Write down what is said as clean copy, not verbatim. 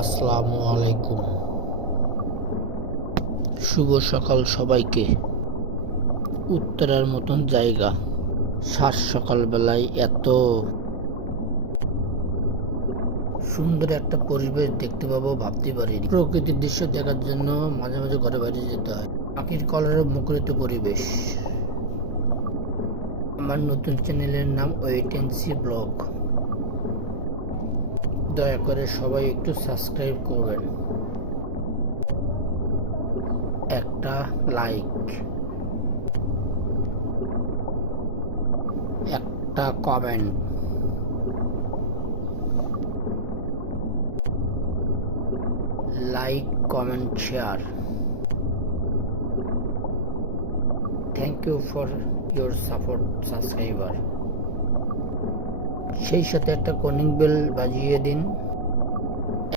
আসসালামু আলাইকুম। শুভ সকাল সবাইকে। উত্তরার মতন জায়গা, সাত সকালবেলায় এত সুন্দর একটা পরিবেশ দেখতে পাবো ভাবতে পারিনি। প্রকৃতির দৃশ্য দেখার জন্য মাঝে মাঝে ঘরে বাইরে যেতে হয়। পাখির কলরবে মুখরিত পরিবেশ। আমার নতুন চ্যানেলের নাম ওয়েট এন্ড সি ব্লগ। দয়া করে সবাই একটু সাবস্ক্রাইব করবেন, একটা লাইক, একটা comment, like, comment, share. Thank you for your support subscriber. সেই সাথে একটা কলিং বেল বাজিয়ে দিন।